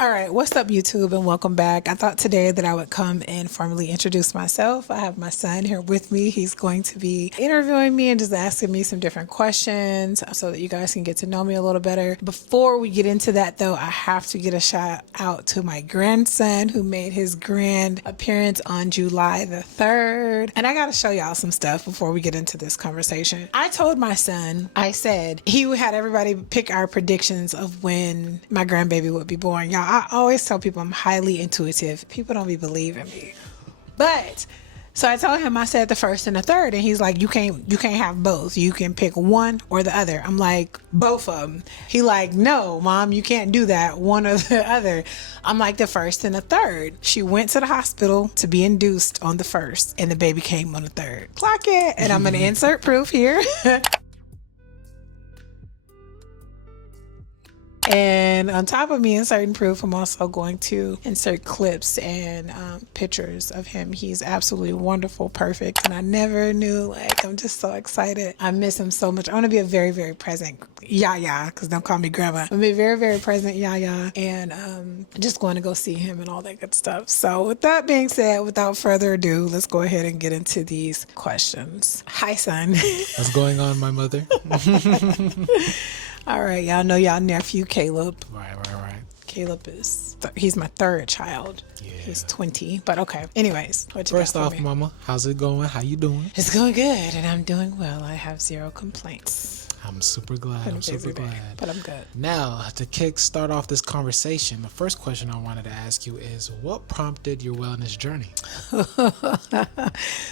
All right, what's up, YouTube, and welcome back. I thought today that I would come and formally introduce myself. I have my son here with me. He's going to be interviewing me and just asking me some different questions so that you guys can get to know me a little better. Before we get into that, though, I have to get a shout out to my grandson who made his grand appearance on July the 3rd. And I got to show y'all some stuff before we get into this conversation. I told my son, I said, he had everybody pick our predictions of when my grandbaby would be born. Y'all, I always tell people I'm highly intuitive. People don't be believing me. But so I told him, I said the first and the third, and he's like, you can't have both. You can pick one or the other. I'm like, both of them. He like, no, Mom, you can't do that. One or the other. I'm like, the first and the third. She went to the hospital to be induced on the first, and the baby came on the third. Clock it. And I'm going to insert proof here. And on top of me inserting proof, I'm also going to insert clips and pictures of him. He's absolutely wonderful, perfect. And I never knew, like, I'm just so excited. I miss him so much. I want to be a very, very present Yaya, because don't call me grandma. I'm going to be a very, very present Yaya. And just going to go see him and all that good stuff. So with that being said, without further ado, let's go ahead and get into these questions. Hi, son. What's going on, my mother? All right, y'all know y'all nephew Caleb. Right. Caleb he's my third child. Yeah. He's 20, but okay. Anyways, what you First got for off, me? Mama, how's it going? How you doing? It's going good, and I'm doing well. I have zero complaints. I'm super glad. Been a busy day, but I'm good. Now, to start off this conversation, the first question I wanted to ask you is, what prompted your wellness journey?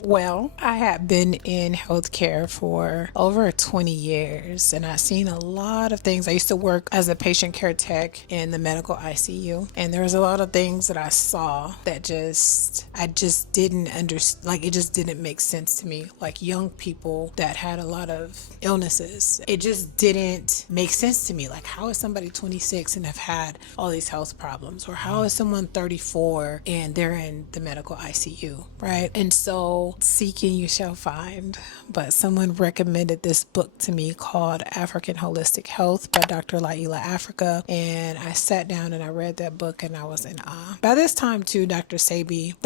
Well, I have been in healthcare for over 20 years, and I've seen a lot of things. I used to work as a patient care tech in the medical ICU, and there was a lot of things that I saw that I just didn't understand. Like, it just didn't make sense to me. Like, young people that had a lot of illnesses. It just didn't make sense to me. Like, how is somebody 26 and have had all these health problems? Or how is someone 34 and they're in the medical ICU, right? And so, seeking you shall find. But someone recommended this book to me called African Holistic Health by Dr. Laila Afrika. And I sat down and I read that book and I was in awe. By this time, too, Dr. Sebi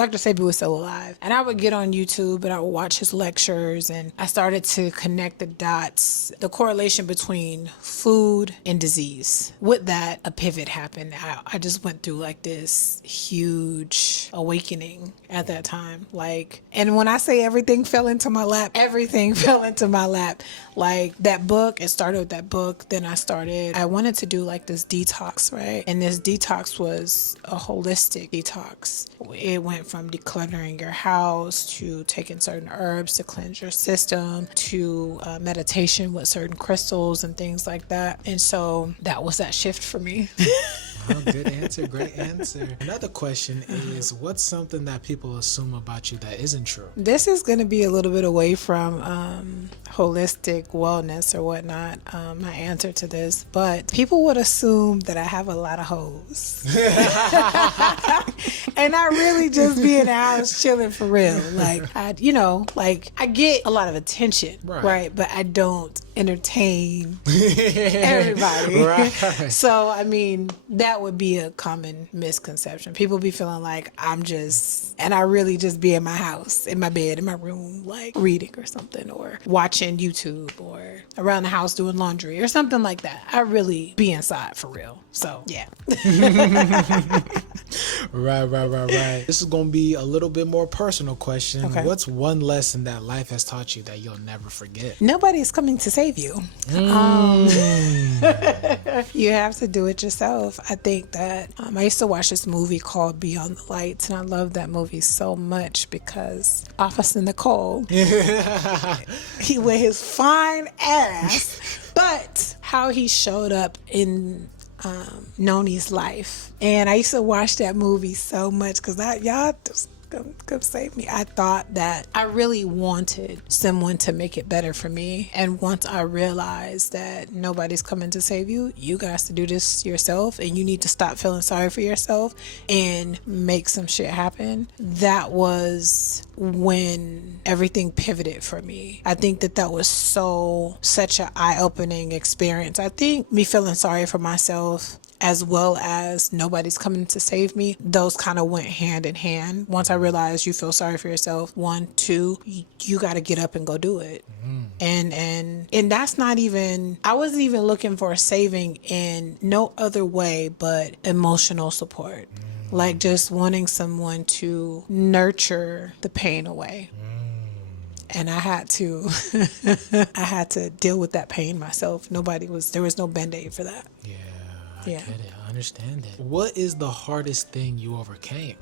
was still alive. And I would get on YouTube and I would watch his lectures, and I started to connect the dots, the correlation between food and disease. With that, a pivot happened. I just went through like this huge awakening at that time. Like, and when I say everything fell into my lap, everything fell into my lap. Like, that book, it started with that book. Then I wanted to do like this detox, right? And this detox was a holistic detox. It went from decluttering your house to taking certain herbs to cleanse your system to meditation with certain crystals and things like that. And so that was that shift for me. Oh, good answer. Great answer. Another question is, what's something that people assume about you that isn't true? This is going to be a little bit away from holistic wellness or whatnot, my answer to this, but people would assume that I have a lot of hoes. And I really just be in the house chilling for real. Like, I get a lot of attention, right? But I don't entertain everybody. Right. So, I mean, that would be a common misconception. People be feeling like and I really just be in my house, in my bed, in my room, like reading or something, or watching YouTube, or around the house doing laundry or something like that. I really be inside for real. So, yeah. Right. This is going to be a little bit more personal question. Okay. What's one lesson that life has taught you that you'll never forget? Nobody's coming to save you. You have to do it yourself. I think that I used to watch this movie called Beyond the Lights, and I love that movie so much because Officer Nicole, he with his fine ass, but how he showed up in Noni's life. And I used to watch that movie so much because y'all just come save me. I thought that I really wanted someone to make it better for me. And once I realized that nobody's coming to save you, you guys to do this yourself, and you need to stop feeling sorry for yourself and make some shit happen. That was when everything pivoted for me. I think that was such an eye-opening experience. I think me feeling sorry for myself as well as nobody's coming to save me, those kind of went hand in hand. Once I realized you feel sorry for yourself, one, two, you got to get up and go do it. And that's not even, I wasn't even looking for saving in no other way but emotional support. Like just wanting someone to nurture the pain away. And I had to deal with that pain myself. There was no Band-Aid for that. Yeah, I get it. I understand it. What is the hardest thing you overcame?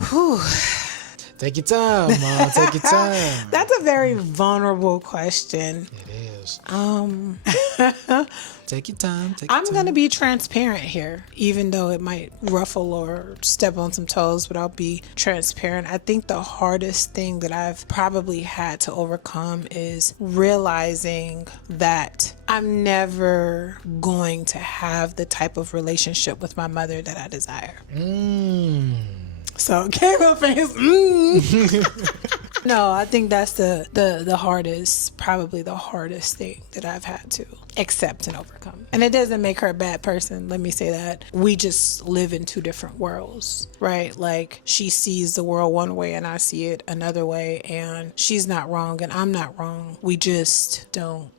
Take your time, Mom. Take your time. That's a very vulnerable question. It is. Take your time. I'm going to be transparent here, even though it might ruffle or step on some toes, but I'll be transparent. I think the hardest thing that I've probably had to overcome is realizing that I'm never going to have the type of relationship with my mother that I desire. So came up and No, I think that's the hardest, probably the hardest thing that I've had to accept and overcome. And it doesn't make her a bad person. Let me say that. We just live in two different worlds, right? Like she sees the world one way and I see it another way, and she's not wrong and I'm not wrong. We just don't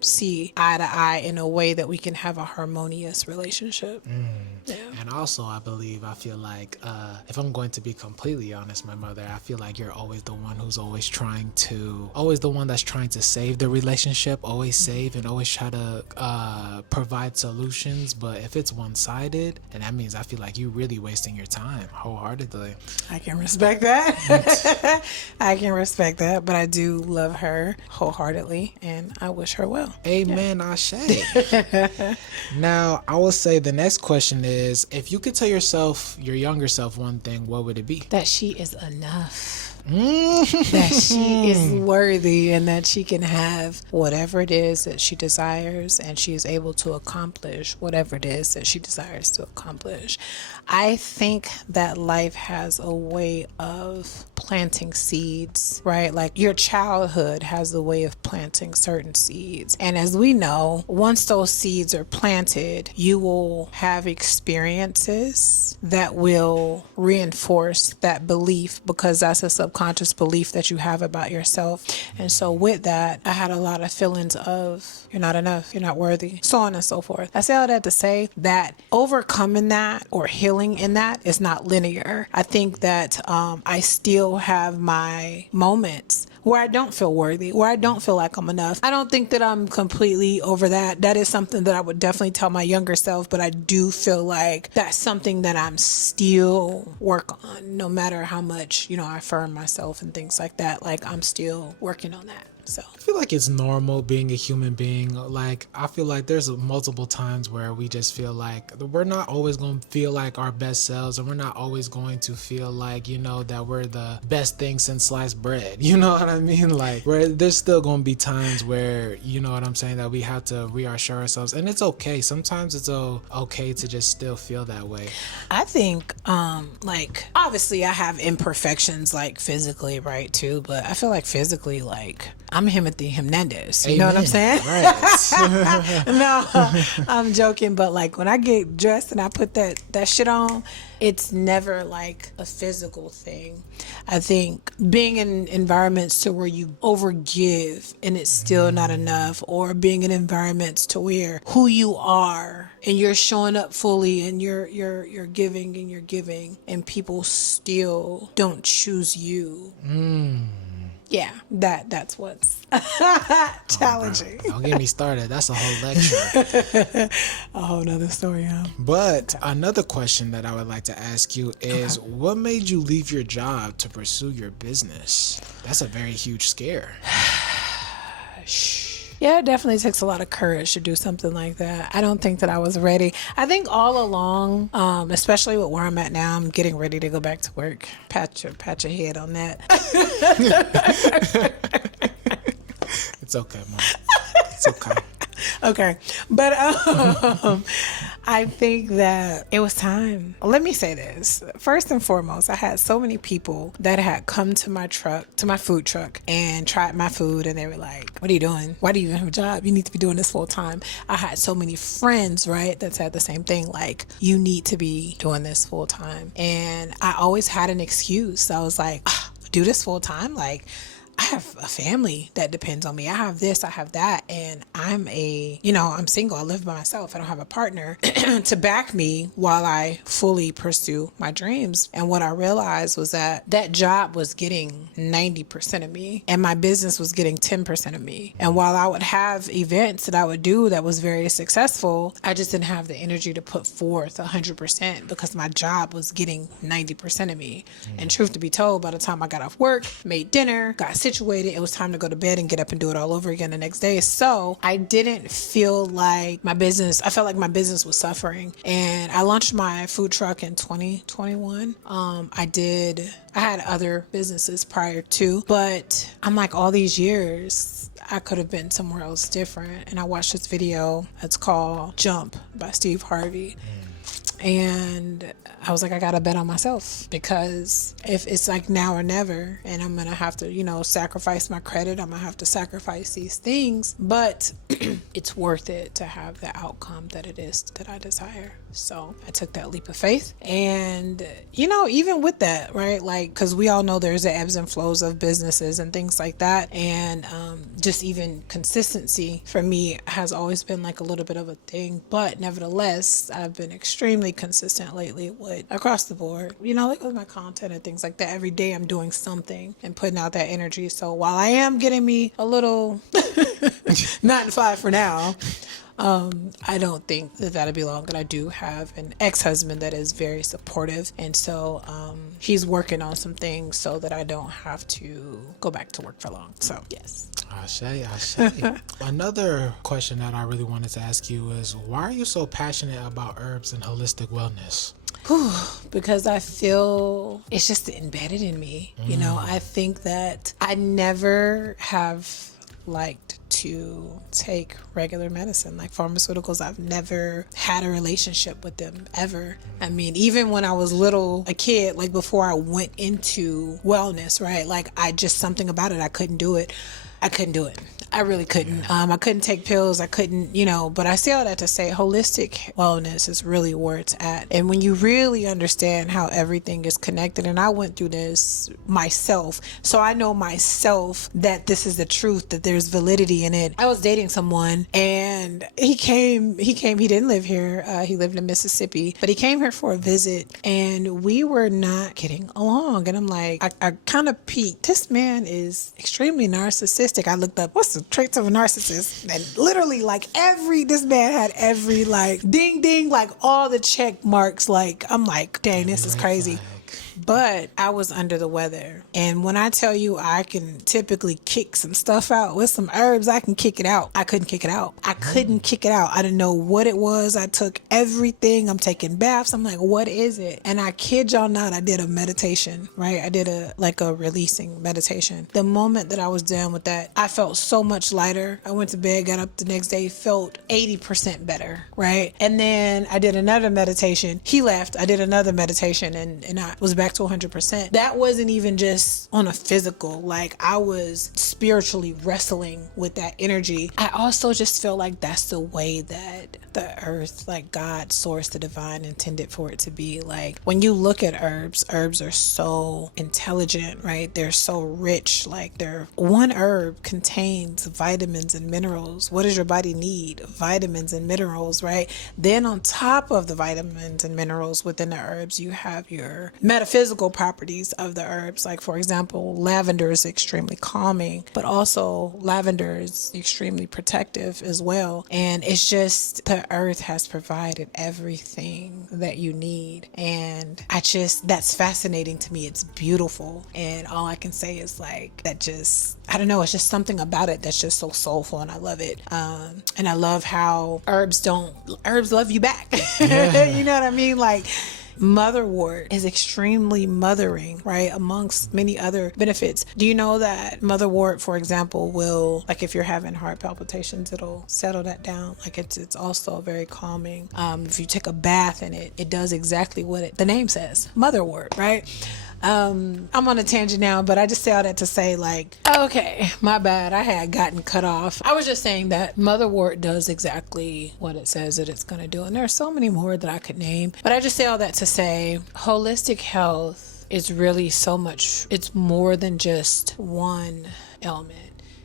see eye to eye in a way that we can have a harmonious relationship. Yeah. And also, I feel like, if I'm going to be completely honest, my mother, I feel like you're always the one who's always the one that's trying to save the relationship, always save and always try to provide solutions. But if it's one-sided, then that means I feel like you're really wasting your time wholeheartedly. I can respect that. I can respect that, but I do love her wholeheartedly and I wish her well. Amen, Ashe. Now, I will say the next question is, if you could tell your younger self one thing, what would it be? That she is enough. That she is worthy and that she can have whatever it is that she desires and she is able to accomplish whatever it is that she desires to accomplish. I think that life has a way of planting seeds, right? Like your childhood has a way of planting certain seeds. And as we know, once those seeds are planted, you will have experiences that will reinforce that belief, because that's a subconscious belief that you have about yourself. And so with that, I had a lot of feelings of you're not enough, you're not worthy, so on and so forth. I say all that to say that overcoming that or healing in that is not linear. I think that I still have my moments where I don't feel worthy, where I don't feel like I'm enough. I don't think that I'm completely over that. That is something that I would definitely tell my younger self, but I do feel like that's something that I'm still work on, no matter how much, I affirm myself and things like that. Like I'm still working on that. So I feel like it's normal being a human being. Like I feel like there's multiple times where we just feel like we're not always going to feel like our best selves, and we're not always going to feel like that we're the best thing since sliced bread. You know what I mean? Like there's still going to be times where what I'm saying, that we have to reassure ourselves, and it's okay. Sometimes it's okay to just still feel that way. I think like obviously I have imperfections like physically, right, too, but I feel like physically, like I'm Timothy Hernandez. You know what I'm saying? Right. No, I'm joking. But like when I get dressed and I put that shit on, it's never like a physical thing. I think being in environments to where you overgive and it's still not enough, or being in environments to where who you are and you're showing up fully and you're giving and you're giving and people still don't choose you. Yeah, that's what's challenging. Don't get me started. That's a whole lecture. A whole nother story, huh? But another question that I would like to ask you is, what made you leave your job to pursue your business? That's a very huge scare. Yeah, it definitely takes a lot of courage to do something like that. I don't think that I was ready. I think all along, especially with where I'm at now, I'm getting ready to go back to work. Pat your head on that. It's okay, Mom. It's okay. Okay. But I think that it was time. Let me say this. First and foremost, I had so many people that had come to my truck, to my food truck, and tried my food, and they were like, what are you doing? Why do you even have a job? You need to be doing this full time. I had so many friends, right, that said the same thing, like, you need to be doing this full time. And I always had an excuse. I was like, do this full time? Like, I have a family that depends on me. I have this, I have that. And I'm single. I live by myself. I don't have a partner to back me while I fully pursue my dreams. And what I realized was that that job was getting 90% of me and my business was getting 10% of me. And while I would have events that I would do that was very successful, I just didn't have the energy to put forth 100% because my job was getting 90% of me. And truth to be told, by the time I got off work, made dinner, got situated, it was time to go to bed and get up and do it all over again the next day. So I didn't feel like I felt like my business was suffering. And I launched my food truck in 2021. I had other businesses prior to, but I'm like, all these years, I could have been somewhere else different. And I watched this video. It's called Jump by Steve Harvey. And I was like, I gotta bet on myself, because if it's like now or never, and I'm gonna have to, sacrifice my credit, I'm gonna have to sacrifice these things, but it's worth it to have the outcome that it is that I desire. So I took that leap of faith. And, even with that, right? Like, because we all know there's the ebbs and flows of businesses and things like that. And just even consistency for me has always been like a little bit of a thing. But nevertheless, I've been extremely consistent lately with across the board, like with my content and things like that. Every day I'm doing something and putting out that energy. So while I am getting me a little 9 to 5 for now, I don't think that that'll be long. And I do have an ex-husband that is very supportive. And so he's working on some things so that I don't have to go back to work for long. So, yes. Ashe. Another question that I really wanted to ask you is, why are you so passionate about herbs and holistic wellness? Because I feel it's just embedded in me. I think that I never have liked to take regular medicine like pharmaceuticals. I've never had a relationship with them ever. I mean, even when I was a kid, like before I went into wellness, right? Like something about it, I couldn't do it. I really couldn't. I couldn't take pills. I couldn't, but I say all that to say holistic wellness is really where it's at. And when you really understand how everything is connected, and I went through this myself, so I know myself that this is the truth, that there's validity in it. I was dating someone and he didn't live here. He lived in Mississippi, but he came here for a visit and we were not getting along. And I'm like, I kind of peeked. This man is extremely narcissistic. I looked up, what's the traits of a narcissist? And literally this man had every ding ding, all the check marks. I'm like, dang, this is crazy. But I was under the weather. And when I tell you I can typically kick some stuff out with some herbs, I can kick it out. I couldn't kick it out. I didn't know what it was. I took everything. I'm taking baths. I'm like, what is it? And I kid y'all not, I did a meditation, right? I did a releasing meditation. The moment that I was done with that, I felt so much lighter. I went to bed, got up the next day, felt 80% better, right? And then I did another meditation. He left. I did another meditation and I was back to 100%. That wasn't even just on a physical, I was spiritually wrestling with that energy. I also just feel like that's the way that the earth, God, source, the divine intended for it to be. When you look at herbs are so intelligent, right? They're so rich. One herb contains vitamins and minerals. What does your body need? Vitamins and minerals, right? Then on top of the vitamins and minerals within the herbs, you have your metaphysical properties of the herbs. For example, lavender is extremely calming, but also lavender is extremely protective as well. And it's just, the earth has provided everything that you need. And that's fascinating to me. It's beautiful. And all I can say is I don't know, it's just something about it that's just so soulful, and I love it. And I love how herbs love you back. Yeah. You know what I mean? Motherwort is extremely mothering, right? Amongst many other benefits. Do you know that motherwort, for example, will, like if you're having heart palpitations, it'll settle that down. Like it's also very calming. If you take a bath in it, it does exactly what the name says, motherwort, right? I'm on a tangent now, but I just say all that to say, like, okay, my bad. I had gotten cut off. I was just saying that motherwort does exactly what it says that it's going to do. And there are so many more that I could name, but I just say all that to say holistic health is really so much. It's more than just one element.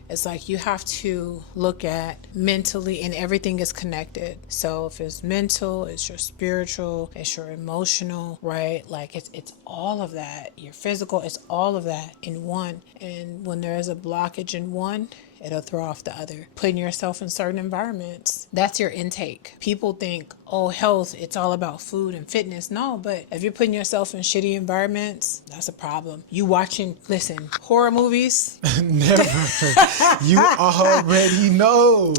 It's like you have to look at mentally, and everything is connected. So if it's mental, it's your spiritual, it's your emotional, right? Like it's all of that. Your physical, it's all of that in one. And when there is a blockage in one, it'll throw off the other. Putting yourself in certain environments, that's your intake. People think, oh, health, it's all about food and fitness. No, but if you're putting yourself in shitty environments, that's a problem. Listen, horror movies. Never. You already know.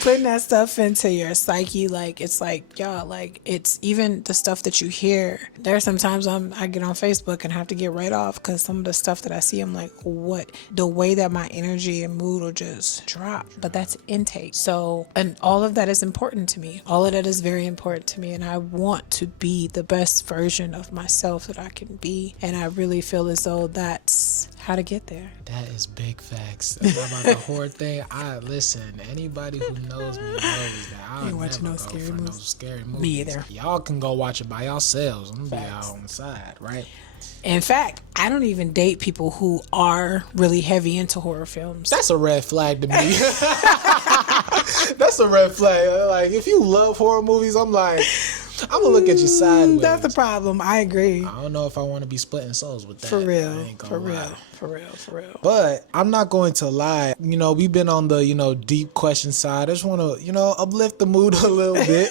Putting that stuff into your psyche, like it's like, y'all, like it's even the stuff that you hear. There are sometimes I get on Facebook and have to get right off because some of the stuff that I see, I'm like, what? The way that my energy and mood will just drop. But that's intake. So, and all of that is important to me. All of that is very important to me. And I want to be the best version of myself that I can be. And I really feel as though that's how to get there. That is big facts. About the horror thing, listen, anybody who knows me knows that I ain't never watching go no scary for no movies. scary movies. Me either. Y'all can go watch it by yourselves. I'm gonna be Facts. out on the side, right? In fact, I don't even date people who are really heavy into horror films. That's a red flag to me. That's a red flag. Like, if you love horror movies, I'm like, I'm gonna look at you sideways. That's the problem. I agree. I don't know if I want to be splitting souls with that. For real. I ain't gonna For lie. real. For real. For real. But I'm not going to lie. You know, we've been on the, deep question side. I just want to, uplift the mood a little bit,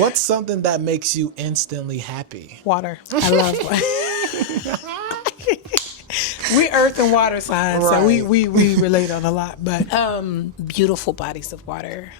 What's something that makes you instantly happy? Water. I love water. We earth and water signs, Right. so we relate on a lot. But beautiful bodies of water.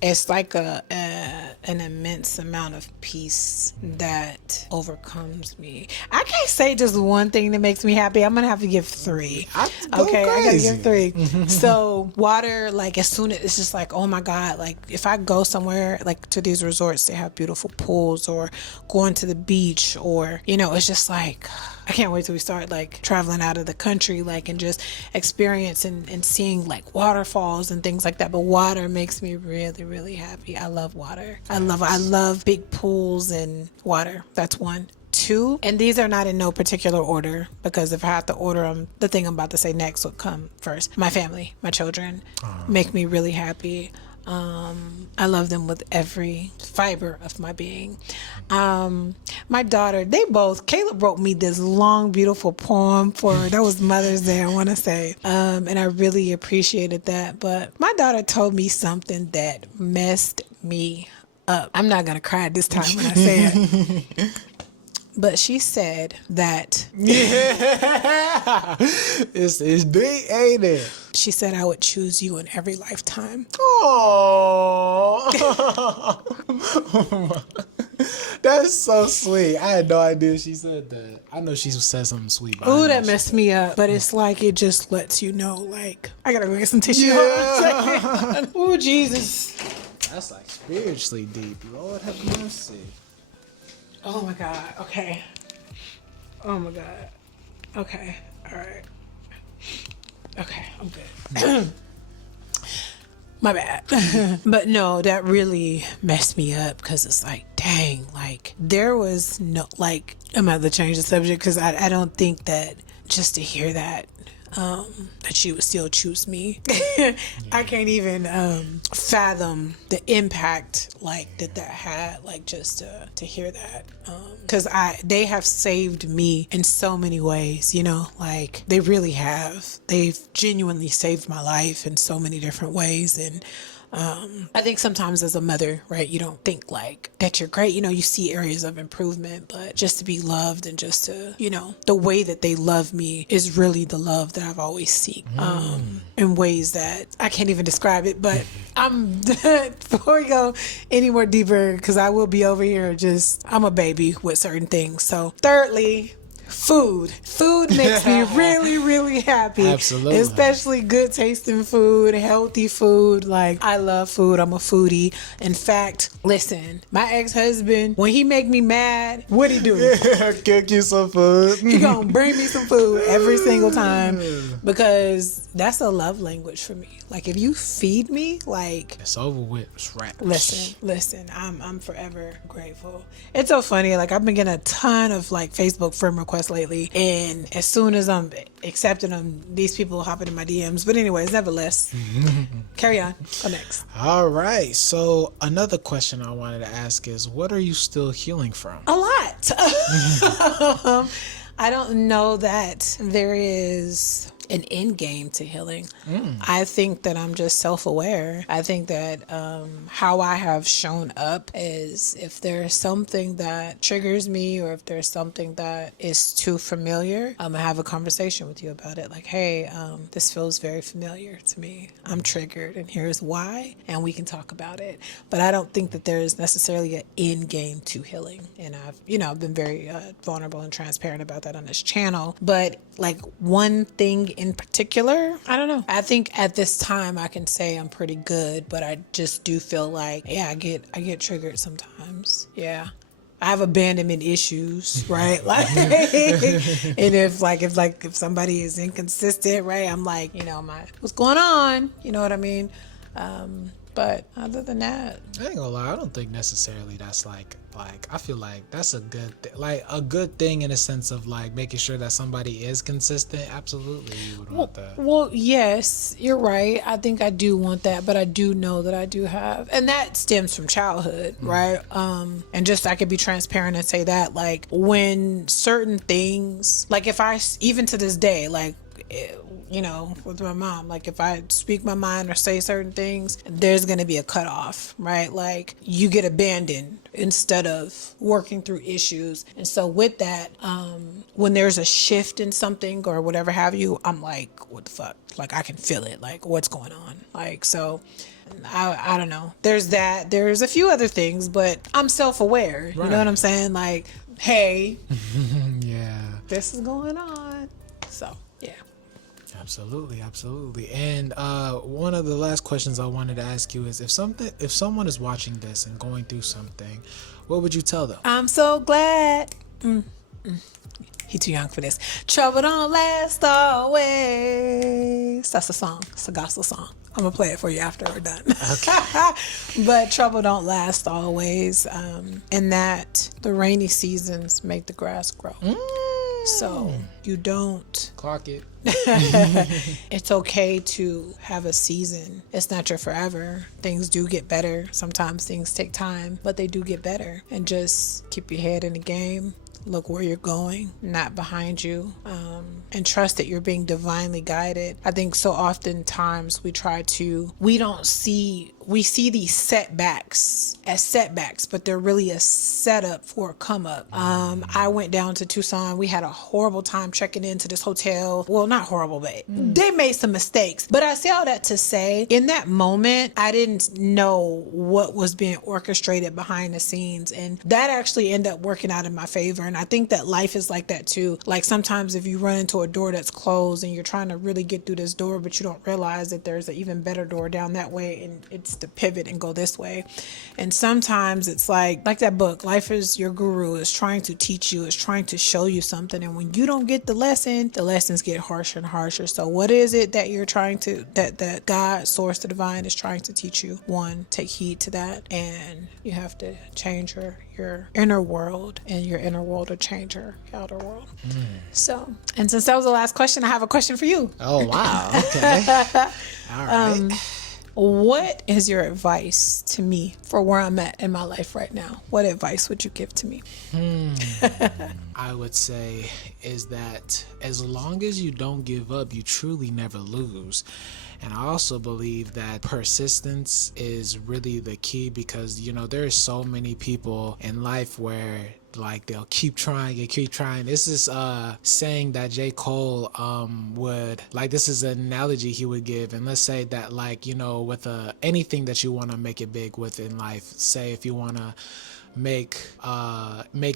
It's like an immense amount of peace that overcomes me. I can't say just one thing that makes me happy. I'm gonna have to give three. I gotta give three. So water, like as soon as it's just like, oh my God, like if I go somewhere like to these resorts, they have beautiful pools, or going to the beach, or it's just like, I can't wait till we start like traveling out of the country, like, and just experience and seeing like waterfalls and things like that. But water makes me really, really happy. I love water. I love big pools and water. That's one. Two, and these are not in no particular order, because if I have to order them, the thing I'm about to say next will come first. My family, my children make me really happy. I love them with every fiber of my being. My daughter, Caleb wrote me this long, beautiful poem that was Mother's Day, I want to say. And I really appreciated that. But my daughter told me something that messed me up. I'm not going to cry this time when I say it. But she said that... Yeah. It's deep, ain't it? She said I would choose you in every lifetime. Oh, that's so sweet. I had no idea she said that. I know she said something sweet. Ooh, that messed me up. But it's like, it just lets you know, like, I gotta go get some tissue. Yeah. Ooh, Jesus. That's like spiritually deep. Lord have mercy. Oh my God. Okay. Oh my God. Okay. All right. Okay, I'm good. My bad. But no, that really messed me up, because it's like, dang, like there was no, like, I'm about to change the subject, because I don't think that just to hear that she would still choose me. I can't even fathom the impact like that had, like just to hear that, because they have saved me in so many ways, like they really have. They've genuinely saved my life in so many different ways. And I think sometimes as a mother, right, you don't think like that you're great. You see areas of improvement, but just to be loved and just to, the way that they love me is really the love that I've always seek, in ways that I can't even describe it. But before we go any more deeper, because I will be over here I'm a baby with certain things. So thirdly, food makes me really, really happy. Absolutely. Especially good tasting food, healthy food. Like, I love food. I'm a foodie. In fact, listen, my ex-husband, when he make me mad, what he do? Cook you some food. He gonna bring me some food every single time, because that's a love language for me. Like, if you feed me, like, It's over with. It's right. Listen, I'm forever grateful. It's so funny. Like, I've been getting a ton of like Facebook friend requests lately, and as soon as I'm accepting them, these people hop into my DMs. But anyways, nevertheless, carry on. Go next. All right. So another question I wanted to ask is, what are you still healing from? A lot. I don't know that there is an end game to healing. I think that I'm just self-aware. I think that how I have shown up is, if there's something that triggers me, or if there's something that is too familiar, I have a conversation with you about it. Like, hey, this feels very familiar to me. I'm triggered, and here's why, and we can talk about it. But I don't think that there's necessarily an end game to healing. And I've been very vulnerable and transparent about that on this channel. But like, one thing in particular, I don't know. I think at this time I can say I'm pretty good, but I just do feel like, yeah, I get triggered sometimes. Yeah. I have abandonment issues, right? Like, and if somebody is inconsistent, right? I'm like, what's going on? You know what I mean? But other than that, I ain't gonna lie, I don't think necessarily that's like I feel like that's a good thing in a sense of like making sure that somebody is consistent. Absolutely, you would want that. Well, yes, you're right. I think I do want that, but I do know that I do have, and that stems from childhood, right? And just, I could be transparent and say that, like, when certain things, like, if I, even to this day, like, with my mom, like, if I speak my mind or say certain things, there's going to be a cutoff, right? Like, you get abandoned instead of working through issues. And so with that, when there's a shift in something or whatever have you, I'm like, what the fuck? Like, I can feel it. Like, what's going on? Like, so I don't know. There's that. There's a few other things, but I'm self-aware. Right. You know what I'm saying? Like, hey, yeah, this is going on. So, yeah. Absolutely. And one of the last questions I wanted to ask you is, if someone is watching this and going through something, what would you tell them? I'm so glad. He too young for this. Trouble don't last always. That's a song. It's a gospel song. I'm gonna play it for you after we're done. Okay. But trouble don't last always. And that the rainy seasons make the grass grow. So you don't clock it. It's okay to have a season. It's not your forever. Things do get better. Sometimes things take time, but they do get better. And just keep your head in the game. Look where you're going, not behind you, and trust that you're being divinely guided. I think so oftentimes we see these setbacks as setbacks, but they're really a setup for a come up. I went down to Tucson. We had a horrible time checking into this hotel. Well, not horrible, but they made some mistakes. But I say all that to say, in that moment, I didn't know what was being orchestrated behind the scenes. And that actually ended up working out in my favor. And I think that life is like that too. Like, sometimes if you run into a door that's closed and you're trying to really get through this door, but you don't realize that there's an even better door down that way, and it's to pivot and go this way. And sometimes it's like that book, Life is Your Guru, is trying to teach you, is trying to show you something. And when you don't get the lessons get harsher and harsher. So what is it that you're trying to, that God, source, the divine, is trying to teach you? One, take heed to that. And you have to change your inner world, and your inner world will change your outer world. So, and since that was the last question, I have a question for you. Oh, wow. Okay. All right. What is your advice to me for where I'm at in my life right now? What advice would you give to me? I would say is that as long as you don't give up, you truly never lose. And I also believe that persistence is really the key, because, you know, there's so many people in life where like they'll keep trying and keep trying. This is saying that J. Cole would, like, this is an analogy he would give. And let's say that, like, you know, with anything that you want to make it big with in life, say if you want to make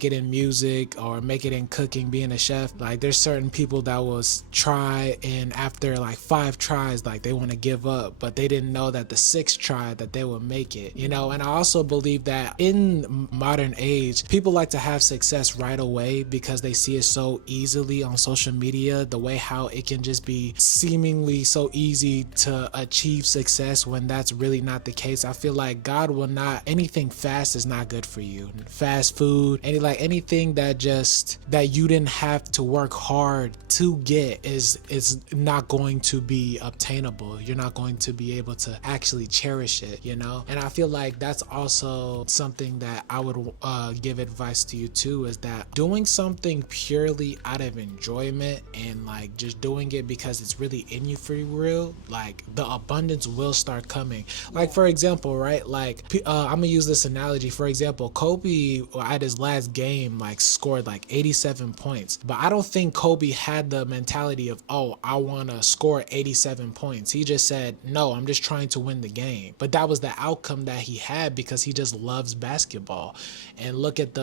it in music or make it in cooking, being a chef, like there's certain people that will try, and after like 5 tries, like they want to give up, but they didn't know that the 6th try that they will make it, you know. And I also believe that in modern age, people like to have success right away because they see it so easily on social media, the way how it can just be seemingly so easy to achieve success, when that's really not the case. I feel like God will not, anything fast is not good for you. Fast food, anything that you didn't have to work hard to get is not going to be obtainable. You're not going to be able to actually cherish it, you know. And I feel like that's also something that I would give advice to you too, is that doing something purely out of enjoyment and like just doing it because it's really in you for real, like the abundance will start coming. Like for example, right, like I'm gonna use this analogy. For example, Kobe at his last game like scored like 87 points, but I don't think Kobe had the mentality of, oh, I want to score 87 points. He just said, no, I'm just trying to win the game. But that was the outcome that he had because he just loves basketball. And look at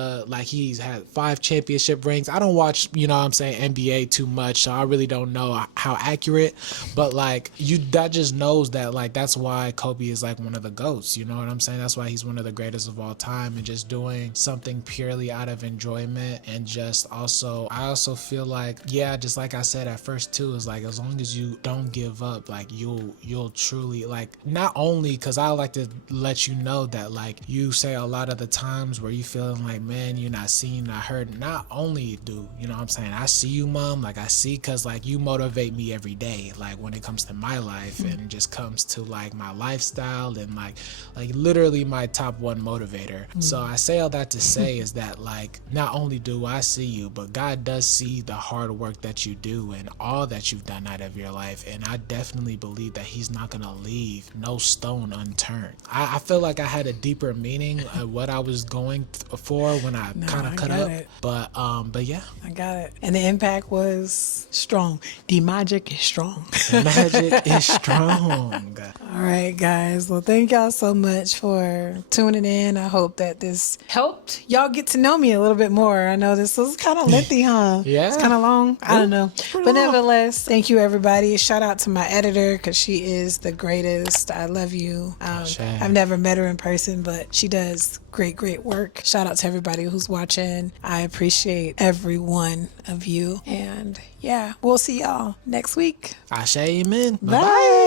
he's had 5 championship rings. I don't watch, you know what I'm saying, NBA too much, so I really don't know how accurate, but like that just knows that like that's why Kobe is like one of the GOATs, you know what I'm saying? That's why he's one of the greatest of all time. And just doing something purely out of enjoyment, and just also, I also feel like, yeah, just like I said at first too, is like as long as you don't give up, like you'll truly, like, not only, because I like to let you know that like you say a lot of the times where you feeling like, man, you're not seen, not heard, not only do, you know what I'm saying, I see you, mom, like I see, because like you motivate me every day, like when it comes to my life and just comes to like my lifestyle and like literally my top 1 motivator. So I say all that to say is that like not only do I see you, but God does see the hard work that you do and all that you've done out of your life. And I definitely believe that he's not gonna leave no stone unturned. I feel like I had a deeper meaning of what I was going for when I kind of cut up it. But yeah, I got it. And the impact was strong. The magic is strong. The magic is strong. All right, guys. Well, thank y'all so much for tuning in. I hope that this helped y'all get to know me a little bit more. I know this was kind of lengthy, huh? Yeah. It's kind of long. I don't know. But nevertheless, thank you, everybody. Shout out to my editor, because she is the greatest. I love you. I've never met her in person, but she does great work. Shout out to everybody who's watching. I appreciate every one of you. And yeah, we'll see y'all next week. Ashe, amen. Bye.